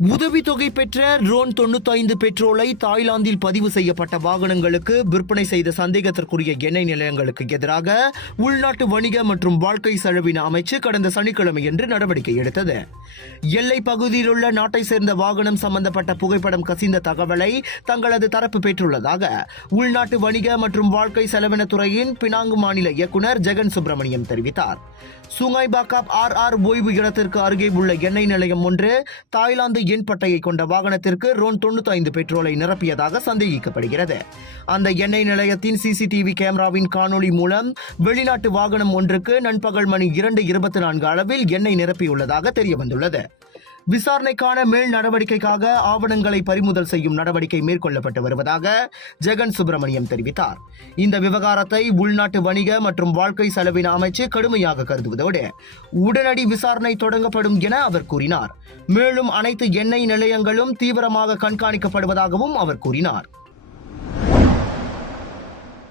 உதவித்தொகை பெற்ற ரோன் 95 பெட்ரோலை தாய்லாந்தில் பதிவு செய்யப்பட்ட வாகனங்களுக்கு விற்பனை செய்த சந்தேகத்திற்குரிய எண்ணெய் நிலையங்களுக்கு எதிராக உள்நாட்டு வணிக மற்றும் வாழ்க்கை செலவின அமைச்சு கடந்த சனிக்கிழமையன்று நடவடிக்கை எடுத்தது. எல்லை பகுதியில் உள்ள நாட்டை சேர்ந்த வாகனம் சம்பந்தப்பட்ட புகைப்படம் கசிந்த தகவலை தங்களது தரப்பு பெற்றுள்ளதாக உள்நாட்டு வணிக மற்றும் வாழ்க்கை செலவினத்துறையின் பினாங்கு மாநில இயக்குநர் ஜெகன் சுப்பிரமணியம் தெரிவித்தார். சுங்காய் பாக்காப் RR ஓய்வு இடத்திற்கு அருகே உள்ள எண்ணெய் நிலையம் ஒன்று தாய்லாந்து எண் பட்டையை கொண்ட வாகனத்திற்கு ரோன் 95 பெட்ரோலை நிரப்பியதாக சந்தேகிக்கப்படுகிறது. அந்த எண்ணெய் நிலையத்தின் CCTV கேமராவின் காணொளி மூலம் வெளிநாட்டு வாகனம் ஒன்றுக்கு நண்பகல் மணி 2:24 அளவில் எண்ணெய் நிரப்பியுள்ளதாக தெரியவந்துள்ளது. விசாரணைக்கான மேல் நடவடிக்கைக்காக ஆவணங்களை பறிமுதல் செய்யும் நடவடிக்கை மேற்கொள்ளப்பட்டு வருவதாக ஜெகன் சுப்பிரமணியம் தெரிவித்தார். இந்த விவகாரத்தை உள்நாட்டு வணிக மற்றும் வாழ்க்கை செலவின அமைச்சு கடுமையாக கருதுவதோடு உடனடி விசாரணை தொடங்கப்படும் என அவர் கூறினார். மேலும் அனைத்து எண்ணெய் நிலையங்களும் தீவிரமாக கண்காணிக்கப்படுவதாகவும் அவர் கூறினார்.